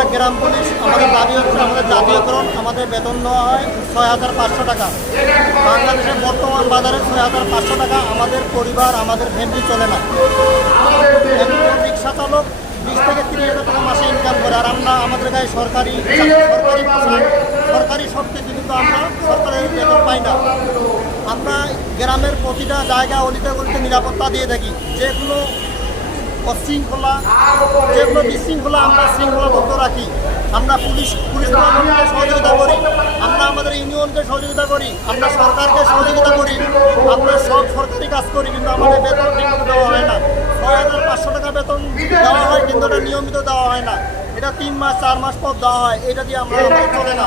আমরা গ্রাম পুলিশ, আমাদের দাবি হচ্ছে আমাদের জাতীয়করণ, আমাদের বেতন দেওয়া হয় ছয় হাজার পাঁচশো টাকা। বাংলাদেশের বর্তমান বাজারে ছয় হাজার পাঁচশো টাকা, আমাদের পরিবার, আমাদের ফ্যামিলি চলে না। রিক্সা চালক বিশ থেকে তিরিশ হাজার টাকা মাসে ইনকাম করে, আর আমরা আমাদের গায়ে সরকারি সরকারি সরকারি কিছু কিন্তু আমরা সরকারের বেতন পাই না। আমরা গ্রামের প্রতিটা জায়গা অলিতে গলিতে নিরাপত্তা দিয়ে থাকি। যেগুলো অশৃঙ্খলা, যেগুলো বিশৃঙ্খলা, আমরা শৃঙ্খলা শৃঙ্খলাবদ্ধ রাখি। আমরা পুলিশ পুলিশ সহযোগিতা করি, আমরা আমাদের ইউনিয়নকে সহযোগিতা করি, আমরা সরকারকে সহযোগিতা করি, আমরা সব সরকারি কাজ করি, কিন্তু আমাদের বেতন ঠিকমতো দেওয়া হয় না। ছয় হাজার পাঁচশো টাকা বেতন দেওয়া হয়, কিন্তু এটা নিয়মিত দেওয়া হয় না। এটা তিন মাস, চার মাস পর দেওয়া হয়, এটা দিয়ে আমরা চলে না।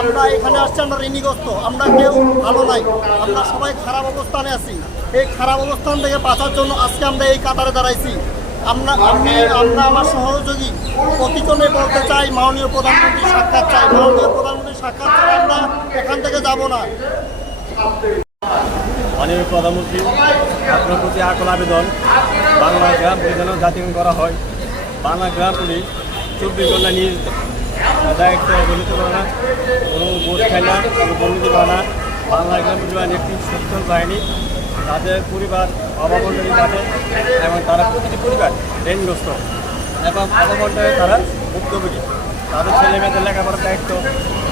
আমরা এখানে আসছি, আমরা ঋণীগ্রস্ত, আমরা কেউ ভালো নাই। আমরা সবাই খারাপ অবস্থানে আছি। এই খারাপ অবস্থান থেকে বাঁচার জন্য আজকে আমরা এই কাতারে দাঁড়াইছি। আমরা আমি আমরা আমার সহযোগী প্রতিজনে বলতে চাই, মাননীয় প্রধানমন্ত্রী সাক্ষাৎ চাই। মাননীয় প্রধানমন্ত্রী সাক্ষাৎ চাই, আমরা এখান থেকে যাব না। মাননীয় প্রধানমন্ত্রী, আপনার প্রতি আকল আবেদন। বাংলা গ্রাম পুলিশ যেন জাতীয়করণ করা হয়। বাংলা গ্রাম পুলিশ চব্বিশ ঘণ্টা নিয়ে দায়িত্ব অবহেলিত করে কোনো ভোট খায় না, কোনো দুর্নীতি করে না। বাংলা গ্রাম পুলিশ একটি সচেতন বাহিনী। তাদের পরিবার অভাবন্ডলী থাকে এবং তারা প্রতিটি পরিবার ঋণগ্রস্ত। এবং অভাবন্ডলে তারা ভুক্তভোগী। তাদের ছেলে মেয়েদের লেখাপড়ার দায়িত্ব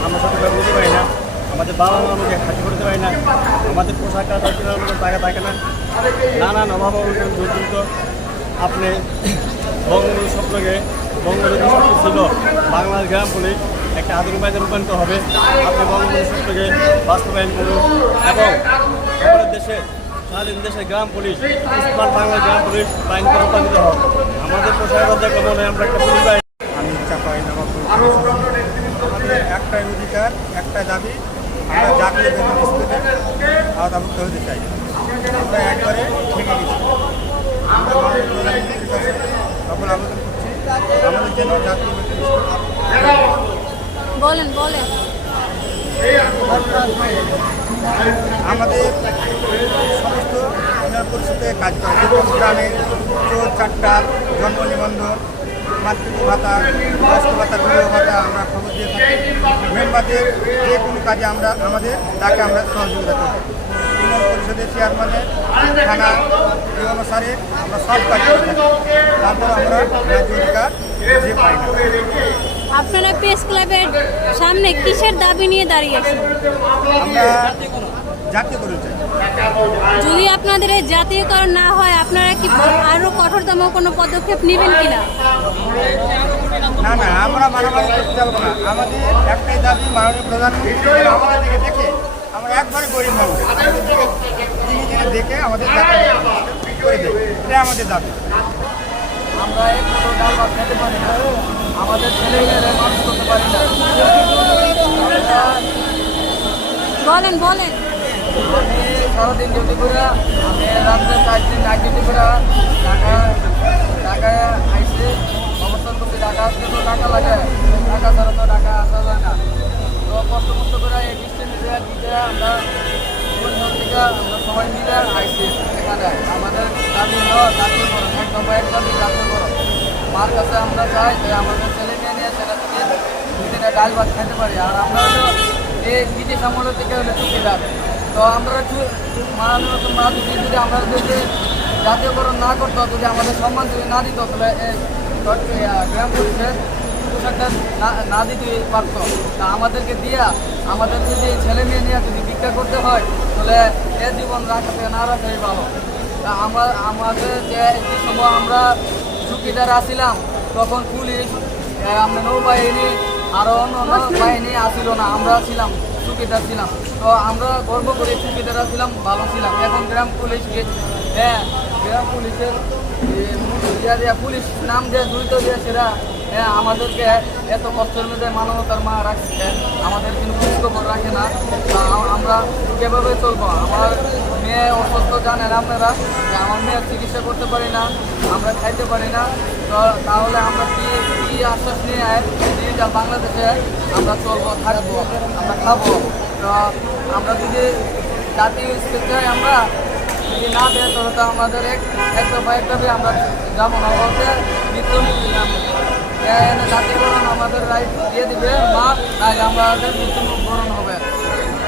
আমরা সঠিকভাবে নিতে পারি না। আমাদের বাবা মা আমাকে খাতি করতে পারি না। আমাদের তার কেনার মতো টাকা থাকে না। নানান অভাব অনটন দুর্নীত আপনি বঙ্গবন্ধু স্বপ্নকে বঙ্গবন্ধু স্বপ্ন ছিল, বাংলার গ্রাম পুলিশ একটা আধুনিক বাজারে রূপান্তরিত হবে। আপনি বঙ্গবন্ধু স্বপ্নকে বাস্তবায়ন করুন এবং আমাদের দেশে স্বাধীন দেশের গ্রাম পুলিশ স্মার্ট বাংলা গ্রাম পুলিশ বাহিনীতে রূপান্তরিত হোক। আমাদের পোশাকের দেখে মনে হয়? আমরা একটা পুলিশ বাহিনী আমি চাপাই আমাদের একটাই অধিকার একটা দাবি আমরা জাতীয় বেতন স্কেলে আওতাভুক্ত হতে চাই। আমরা একবারে ঠেকে গেছি আমরা মাননীয় প্রধানমন্ত্রীর কাছে সকল আবেদন করছি। আমাদের জন্য জাতীয় বেতন স্কেল বলেন বলেন। আমাদের পরিষদে কাজ করে। গ্রামে চোর চারটা জন্ম নিবন্ধন মাতৃত্ব ভাতা বয়স্ক ভাতা বিবাহ ভাতা আমরা খবর দিয়ে থাকি। মেম্বারদের যে কোনো কাজে আমরা আমাদের তাকে আমরা সহযোগিতা করি। উন্নয়ন পরিষদের চেয়ারম্যানের থানা এই অনুসারে আমরা সব কাজ করে থাকি। তারপর আমরা রাজ্য অধিকার যে পাই না। আপনারা প্রেস ক্লাবের সামনে কিসের দাবি নিয়ে দাঁড়িয়েছেন আমরা জাতীয়করণ চাই। যদি আপনাদের এই জাতীয়করণ না হয় আপনারা কি আরও কঠোরতম কোনো পদক্ষেপ নেবেন কিনা? না না আমরা মারামারি করতে যাব না। আমাদের একটাই দাবি মাননীয় প্রধানমন্ত্রী আমাদের দিকে দেখে আমরা একবারে গরিব মানুষ। দিকে তিনি দেখে আমাদের এটাই আমাদের দাবি। আমরা এক ফটো ডাল ভাত খেতে পারি না। আমাদের ছেলে মেয়েরা মানুষ করতে পারি না। বলেন বলেন। সারাদিন ডিউটি করে আমি রাত্রে চার দিন নাইট ডিউটি করে টাকা টাকায় আইসে অবস্থান করছি টাকা আসলে তো টাকা লাগে টাকা ছাড়া তো টাকা আসা যায় না তো কষ্ট কষ্ট করে এই বৃষ্টি মিলে দিতে আমরা থেকে আমরা সবাই মিলে আইসি এখানে আমাদের দাবি হলো জাতীয় করো এক দফা এক দাবি জাতীয় করো মার কাছে আমরা চাই যে আমাদের ছেলে মেয়ে নিয়ে ছেলে থেকে দুদিনে ডাল ভাত খেতে পারি আর আমরা হলো এই বিদেশ আমল থেকে হলো চুক্তিদার তো আমরা মাননীয় মা যদি যদি আমরা যদি জাতীয়করণ না করতো যদি আমাদের সম্মান যদি না দিত তাহলে এই গ্রাম পুলিশের পোশাকটা না না দিতে পারতো। তা আমাদেরকে দিয়া আমাদের যদি ছেলে মেয়ে নিয়ে যদি ভিক্ষা করতে হয় তাহলে এ জীবন রাখা থেকে না রাখাই ভালো। তা আমরা আমাদের যে সময় আমরা চুকিদার আসিলাম তখন পুলিশ আমরা নৌবাহিনী আরও অন্য অন্য বাহিনী আসিল না আমরা ছিলাম। চুকিদার ছিলাম। তো আমরা গর্ব করে চুকিদার ছিলাম, ভালো ছিলাম। এখন গ্রাম পুলিশ হ্যাঁ গ্রাম পুলিশের পুলিশ নাম দিয়ে জড়িত দিয়ে সেরা হ্যাঁ আমাদেরকে এত কষ্টের মধ্যে মানবতার মা রাখছে। আমাদের কিন্তু খবর রাখে না। আমরা কীভাবে চলবো? আমার মেয়ে অসুস্থ, জানেন আপনারা? যে আমার মেয়ের চিকিৎসা করতে পারি না, আমরা খাইতে পারি না। তো তাহলে আমরা কি, কী আশ্বাস নিয়ে নিয়ে যা বাংলাদেশে আমরা চলবো থাকব আমরা খাব। তো আমরা যদি জাতীয় স্তরে আমরা, যদি না দেয়, তাহলে তো আমাদের এক এক দফা এক দফে আমরা যাব না। বলতে মৃত্যু জাতীয়করণ আমাদের রাইট দিয়ে দিবে। মা তাহলে আমাদের মৃত্যুবরণ হবে।